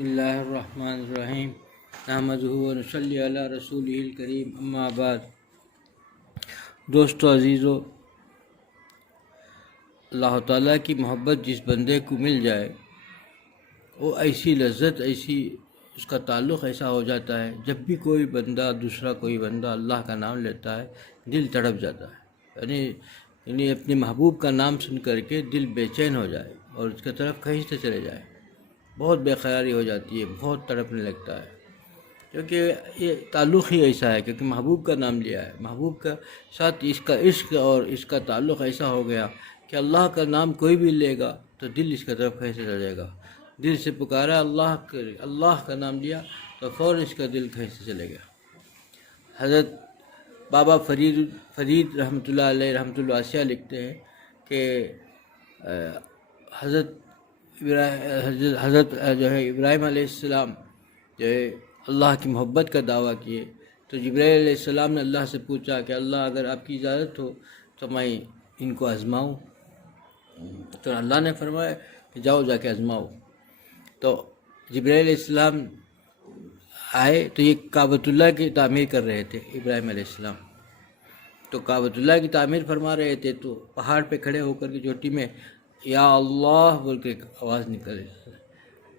اللہ الرحمن الرحیم نحمدہ و نصلی علی رسولہ الکریم اما بعد۔ دوستو عزیزو، اللہ تعالیٰ کی محبت جس بندے کو مل جائے وہ ایسی لذت، ایسی اس کا تعلق ایسا ہو جاتا ہے، جب بھی کوئی بندہ کوئی بندہ اللہ کا نام لیتا ہے دل تڑپ جاتا ہے، یعنی اپنے محبوب کا نام سن کر کے دل بے چین ہو جائے اور اس کی طرف کھینچتے چلے جائے، بہت بے قراری ہو جاتی ہے، بہت تڑپنے لگتا ہے، کیونکہ یہ تعلق ہی ایسا ہے، کیونکہ محبوب کا نام لیا ہے، محبوب کا ساتھ اس کا عشق اور اس کا تعلق ایسا ہو گیا کہ اللہ کا نام کوئی بھی لے گا تو دل اس کی طرف کھینچے چلے گا، دل سے پکارا اللہ کا نام لیا تو فوراً اس کا دل کھینچتے چلے گا۔ حضرت بابا فرید رحمۃ اللہ علیہ رحمۃ اللہ واسعہ لکھتے ہیں کہ حضرت جو ہے ابراہیم علیہ السلام جو ہے اللہ کی محبت کا دعویٰ کیے تو جبرائیل علیہ السلام نے اللہ سے پوچھا کہ اللہ اگر آپ کی اجازت ہو تو میں ان کو آزماؤں، تو اللہ نے فرمایا کہ جاؤ جا کے آزماؤ۔ تو جبرائیل علیہ السلام آئے تو یہ کعبۃ اللہ کی تعمیر کر رہے تھے ابراہیم علیہ السلام، تو کعبۃ اللہ کی تعمیر فرما رہے تھے، تو پہاڑ پہ کھڑے ہو کر کے چوٹی میں یا اللہ بول کے ایک آواز نکلے،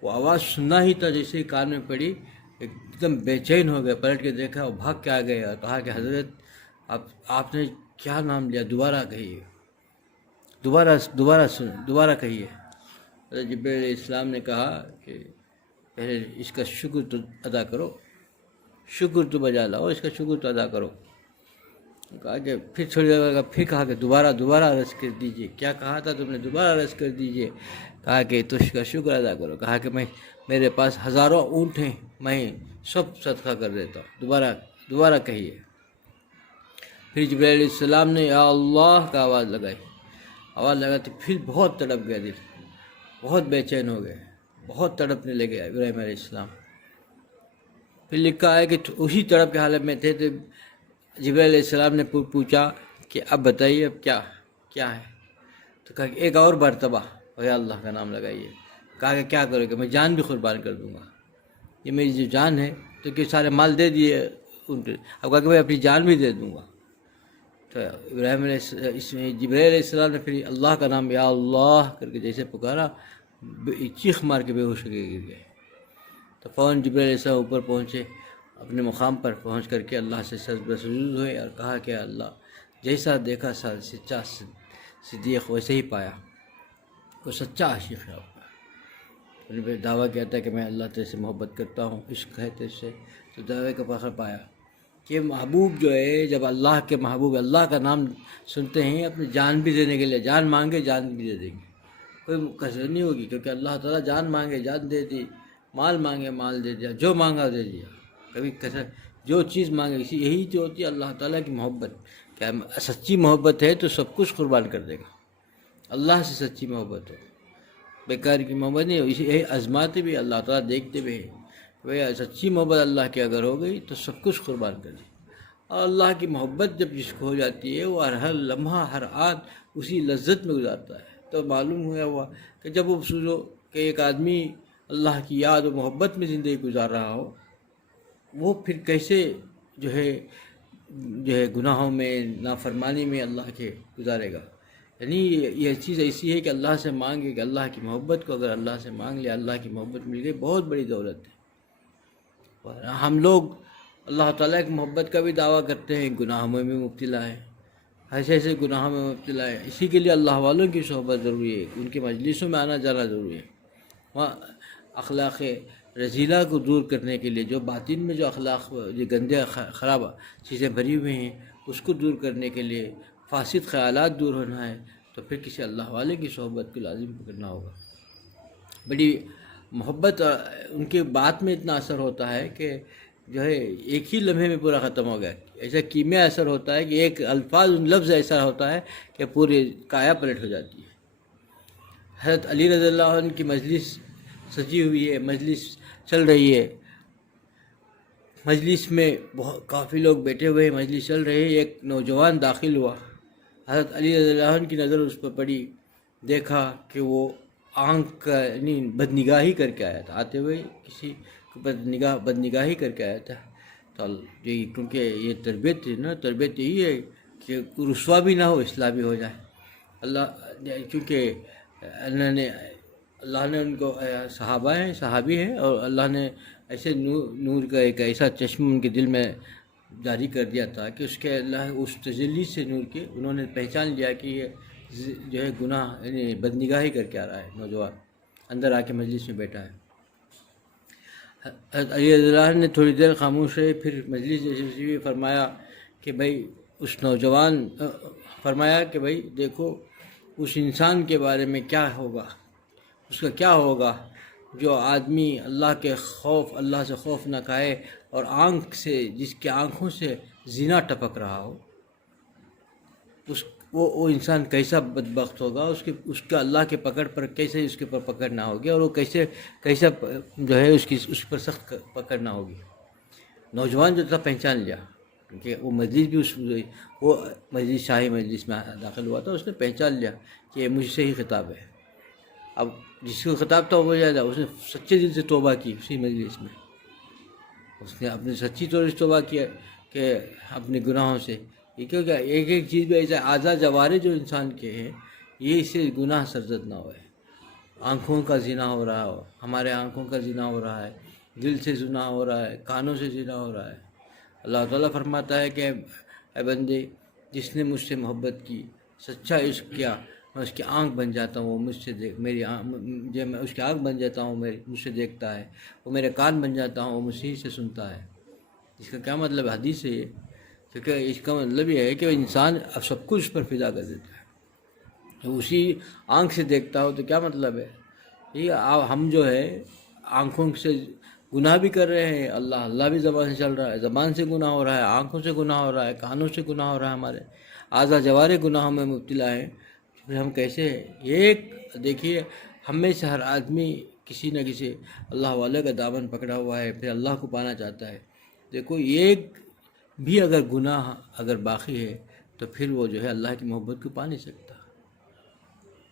وہ آواز سننا ہی تھا، جیسے ہی کان میں پڑی ایک دم بے چین ہو گیا، پلٹ کے دیکھا وہ بھاگ کے آ گئے اور کہا کہ حضرت آپ نے کیا نام لیا، دوبارہ کہیے، دوبارہ کہیے۔ حضرت جبرائیل علیہ السلام نے کہا کہ پہلے اس کا شکر تو ادا کرو، شکر تو بجا لاؤ، اس کا شکر تو ادا کرو۔ کہا کہ پھر تھوڑی دیر پھر کہا کہ دوبارہ عرض کر دیجئے، کیا کہا تھا تم نے، دوبارہ عرض کر دیجئے۔ کہا کہ تو اس کا شکر ادا کرو۔ کہا کہ میرے پاس ہزاروں اونٹ ہیں، میں سب صدقہ کر دیتا ہوں، دوبارہ کہیے۔ پھر جبرائیل علیہ السلام نے یا اللہ کا آواز لگاتے پھر بہت تڑپ گیا دل، بہت بے چین ہو گئے، بہت تڑپنے لگے ابراہیم علیہ السلام۔ پھر لکھا ہے کہ اسی تڑپ کے حالت میں تھے تو جبرائیل علیہ السلام نے پوچھا کہ اب بتائیے اب کیا ہے، تو کہا کہ ایک اور مرتبہ یا اللہ کا نام لگائیے۔ کہا کہ کیا کرو گے، میں جان بھی قربان کر دوں گا، یہ میری جو جان ہے، تو کہ سارے مال دے دیے ان کے، اب کہا کہ میں اپنی جان بھی دے دوں گا۔ تو جبرائیل علیہ السلام نے پھر اللہ کا نام یا اللہ کر کے جیسے پکارا، چیخ مار کے بے ہوش ہو کے گر گئے۔ تو فوراً جبرائیل علیہ السلام اوپر پہنچے، اپنے مقام پر پہنچ کر کے اللہ سے سجود ہوئے اور کہا کہ اللہ جیسا دیکھا سچا صدیق ویسے ہی پایا، وہ سچا عاشق ہے آپ کا۔ انہوں نے دعویٰ کیا تھا کہ میں اللہ تعالیٰ سے محبت کرتا ہوں، عشق ہے تجھ سے، تو دعوے کا فخر پایا کہ محبوب جو ہے، جب اللہ کے محبوب اللہ کا نام سنتے ہیں اپنی جان بھی دینے کے لیے، جان مانگے جان بھی دے دیں گے، کوئی کسر نہیں ہوگی، کیونکہ اللہ تعالیٰ جان مانگے جان دے دی، مال مانگے مال دے دیا، جو مانگا دے دیا، کبھی کسر، جو چیز مانگے یہی تو ہوتی ہے اللہ تعالیٰ کی محبت۔ کیا سچی محبت ہے تو سب کچھ قربان کر دے گا، اللہ سے سچی محبت ہو، بیکار کی محبت نہیں ہو، یہی آزماتے بھی اللہ تعالیٰ دیکھتے بھی ہے، سچی محبت اللہ کی اگر ہو گئی تو سب کچھ قربان کر دے۔ اور اللہ کی محبت جب جس کو ہو جاتی ہے وہ ہر لمحہ ہر آن اسی لذت میں گزارتا ہے۔ تو معلوم ہوا کہ جب وہ سوچو کہ ایک آدمی اللہ کی یاد و محبت میں زندگی گزار رہا ہو، وہ پھر کیسے جو ہے گناہوں میں، نافرمانی میں اللہ کے گزارے گا۔ یعنی یہ چیز ایسی ہے کہ اللہ سے مانگے کہ اللہ کی محبت کو اگر اللہ سے مانگ لیا، اللہ کی محبت مل گئی، بہت بڑی دولت ہے۔ ہم لوگ اللہ تعالیٰ کی محبت کا بھی دعویٰ کرتے ہیں، گناہوں میں بھی مبتلا ہے، ایسے گناہوں میں مبتلا ہے، اسی کے لیے اللہ والوں کی صحبت ضروری ہے، ان کے مجلسوں میں آنا جانا ضروری ہے، وہاں اخلاق رذیلہ کو دور کرنے کے لیے، جو باطن میں جو اخلاق جو گندے خراب چیزیں بھری ہوئی ہیں اس کو دور کرنے کے لیے، فاسد خیالات دور ہونا ہے، تو پھر کسی اللہ والے کی صحبت کو لازم پکڑنا ہوگا۔ بڑی محبت ان کے بات میں اتنا اثر ہوتا ہے کہ جو ہے ایک ہی لمحے میں پورا ختم ہو گیا، ایسا کیمیا اثر ہوتا ہے کہ ایک لفظ ایسا ہوتا ہے کہ پوری کایا پلٹ ہو جاتی ہے۔ حضرت علی رضی اللہ عنہ کی مجلس سجی ہوئی ہے، مجلس چل رہی ہے، مجلس میں کافی لوگ بیٹھے ہوئے ہیں، مجلس چل رہی ہے، ایک نوجوان داخل ہوا، حضرت علی رضی اللہ عنہ کی نظر اس پر پڑی، دیکھا کہ وہ آنکھ کا یعنی بدنگاہی کر کے آیا تھا، آتے ہوئے کسی کو بدنگاہی کر کے آیا تھا. تو یہ کیونکہ یہ تربیت تھی نا، تربیت یہی ہے کہ رسوا بھی نہ ہو، اصلاح بھی ہو جائے. کیونکہ اللہ نے ان کو صحابی ہیں، اور اللہ نے ایسے نور کا ایک ایسا چشم ان کے دل میں جاری کر دیا تھا کہ اس کے اللہ اس تجلی سے نور کے انہوں نے پہچان لیا کہ یہ جو ہے گناہ یعنی بدنگاہی کر کے آ رہا ہے. نوجوان اندر آ کے مجلس میں بیٹھا ہے. حضرت علی رضی اللہ عنہ نے تھوڑی دیر خاموش رہے، پھر مجلس جیسے فرمایا کہ بھائی اس نوجوان فرمایا کہ بھائی دیکھو اس انسان کے بارے میں کیا ہوگا، اس کا کیا ہوگا جو آدمی اللہ سے خوف نہ کھائے اور جس کے آنکھوں سے زنا ٹپک رہا ہو. وہ انسان کیسا بدبخت ہوگا، اس کا اللہ کے پکڑ پر کیسے اس کے پر پکڑ نہ ہوگی، اور وہ کیسا جو ہے اس پر سخت پکڑ نہ ہوگی. نوجوان جو تھا پہچان لیا، کیونکہ وہ مجلس بھی وہ مجلس شاہی مجلس میں داخل ہوا تھا، اس نے پہچان لیا کہ یہ مجھ سے ہی خطاب ہے. اب جس کو خطاب تھا وہ زیادہ اس نے سچے دل سے توبہ کی. اسی مجلس میں اس نے اپنے سچی طور سے توبہ کیا کہ اپنے گناہوں سے. یہ کیونکہ ایک چیز بھی ایسا اعضاء جوارے جو انسان کے ہیں یہ اس سے گناہ سرزد نہ ہوئے. آنکھوں کا زنا ہو رہا ہو، ہمارے آنکھوں کا زنا ہو رہا ہے، دل سے زنا ہو رہا ہے، کانوں سے زنا ہو رہا ہے. اللہ تعالیٰ فرماتا ہے کہ اے بندے جس نے مجھ سے محبت کی، سچا عشق کیا، میں اس کی آنکھ بن جاتا ہوں، وہ مجھ سے میں اس کی آنکھ بن جاتا ہوں، مجھ سے دیکھتا ہے. وہ میرے کان بن جاتا ہوں، وہ مجھ سے سنتا ہے. اس کا کیا مطلب ہے؟ حدیث ہے یہ. کیونکہ اس کا مطلب یہ ہے کہ انسان اب سب کچھ اس پر فدا کر دیتا ہے. اسی آنکھ سے دیکھتا ہو تو کیا مطلب ہے؟ یہ ہم جو ہے آنکھوں سے گناہ بھی کر رہے ہیں، اللہ بھی زبان سے چل رہا ہے، زبان سے گناہ ہو رہا ہے، آنکھوں سے گناہ ہو رہا ہے، کانوں سے گناہ ہو رہا ہے، ہمارے اعضاء جوارے گناہوں میں مبتلا ہیں. پھر ہم کیسے ایک دیکھیے ہم میں سے ہر آدمی کسی نہ کسی اللہ والے کا دامن پکڑا ہوا ہے، پھر اللہ کو پانا چاہتا ہے. دیکھو ایک بھی اگر گناہ اگر باقی ہے تو پھر وہ جو ہے اللہ کی محبت کو پا نہیں سکتا.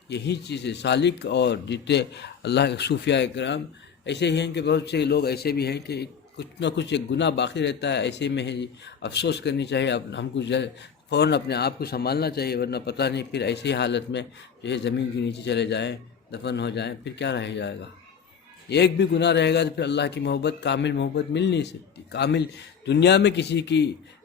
یہی چیز ہے. سالک اور جتنے اللہ کے صوفیاء کرام ایسے ہی ہیں کہ بہت سے لوگ ایسے بھی ہیں کہ کچھ نہ کچھ ایک گناہ باقی رہتا ہے. ایسے میں افسوس کرنی چاہیے، ہم کو فوراً اپنے آپ کو سنبھالنا چاہیے، ورنہ پتہ نہیں پھر ایسی حالت میں جو ہے زمین کے نیچے چلے جائیں، دفن ہو جائیں، پھر کیا رہ جائے گا. ایک بھی گناہ رہے گا تو پھر اللہ کی محبت، کامل محبت مل نہیں سکتی. کامل دنیا میں کسی کی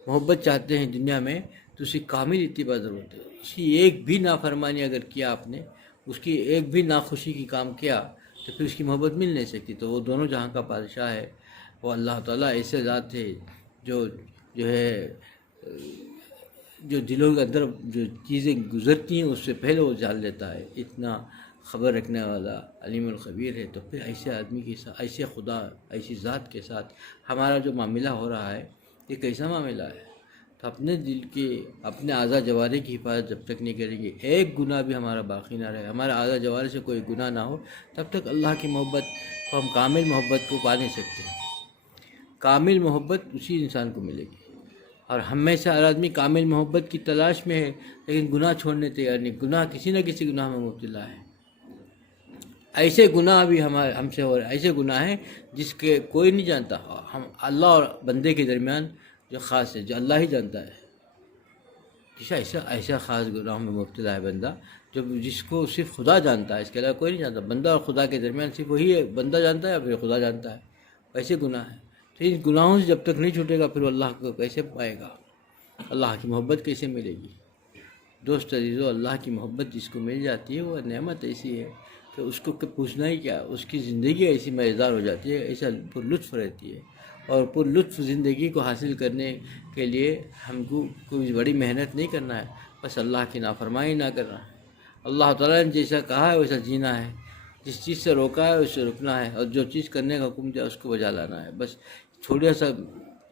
محبت چاہتے ہیں دنیا میں تو اسی کامل اتباع ضرورت ہے. اس کی ایک بھی نافرمانی اگر کیا آپ نے، اس کی ایک بھی ناخوشی کی کام کیا تو پھر اس کی محبت مل نہیں سکتی. تو وہ دونوں جہاں کا بادشاہ ہے وہ اللہ تعالیٰ ایسے ذات ہے جو ہے جو دلوں کے اندر جو چیزیں گزرتی ہیں اس سے پہلے وہ جان لیتا ہے. اتنا خبر رکھنے والا علیم الخبیر ہے. تو پھر ایسے آدمی کے ساتھ، ایسے خدا، ایسی ذات کے ساتھ ہمارا جو معاملہ ہو رہا ہے یہ کیسا معاملہ ہے؟ تو اپنے دل کے، اپنے اعضاء جوارے کی حفاظت جب تک نہیں کریں گے، ایک گناہ بھی ہمارا باقی نہ رہے، ہمارے اعضاء جوارے سے کوئی گناہ نہ ہو، تب تک اللہ کی محبت کو، ہم کامل محبت کو پا نہیں سکتے. کامل محبت اسی انسان کو ملے گی. اور ہمیشہ ہر آدمی کامل محبت کی تلاش میں ہے لیکن گناہ چھوڑنے تیار نہیں. گناہ کسی نہ کسی گناہ میں مبتلا ہے. ایسے گناہ بھی ہم سے ہو رہے ہیں، ایسے گناہ ہیں جس کے کوئی نہیں جانتا. ہم اللہ اور بندے کے درمیان جو خاص ہے، جو اللہ ہی جانتا ہے. ایسا خاص گناہوں میں مبتلا ہے بندہ جس کو صرف خدا جانتا ہے، اس کے علاوہ کوئی نہیں جانتا. بندہ اور خدا کے درمیان صرف وہی ہے، بندہ جانتا ہے یا پھر خدا جانتا ہے. ایسے گناہ ہیں. تو ان گناہوں سے جب تک نہیں چھوٹے گا پھر اللہ کو کیسے پائے گا؟ اللہ کی محبت کیسے ملے گی؟ دوست عزیزو، اللہ کی محبت جس کو مل جاتی ہے وہ نعمت ایسی ہے کہ اس کو پوچھنا ہی کیا، اس کی زندگی ایسی مزیدار ہو جاتی ہے، ایسا پر لطف رہتی ہے. اور پر لطف زندگی کو حاصل کرنے کے لیے ہم کو کوئی بڑی محنت نہیں کرنا ہے، بس اللہ کی نافرمانی نہ کرنا ہے. اللہ تعالیٰ نے جیسا کہا ہے ویسا جینا ہے، جس چیز سے روکا ہے اس سے رکنا ہے، اور جو چیز کرنے کا حکم دیا اس کو بجا لانا ہے. بس تھوڑا سا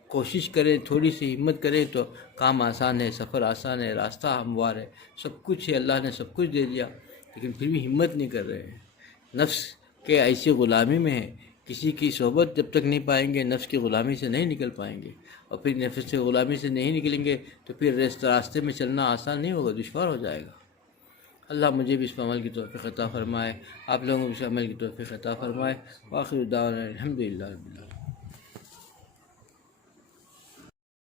کوشش کریں، تھوڑی سی ہمت کریں تو کام آسان ہے، سفر آسان ہے، راستہ ہموار ہے. سب کچھ ہے، اللہ نے سب کچھ دے دیا لیکن پھر بھی ہمت نہیں کر رہے ہیں. نفس کے ایسی غلامی میں ہے، کسی کی صحبت جب تک نہیں پائیں گے نفس کی غلامی سے نہیں نکل پائیں گے. اور پھر نفس کی غلامی سے نہیں نکلیں گے تو پھر راستے میں چلنا آسان نہیں ہوگا، دشوار ہو جائے گا. اللہ مجھے بھی اس پر عمل کی توفیق عطا فرمائے، آپ لوگوں کو بھی اس عمل کی توفیق عطا فرمائے۔ وآخر دعوانا الحمدللہ رب العالمین۔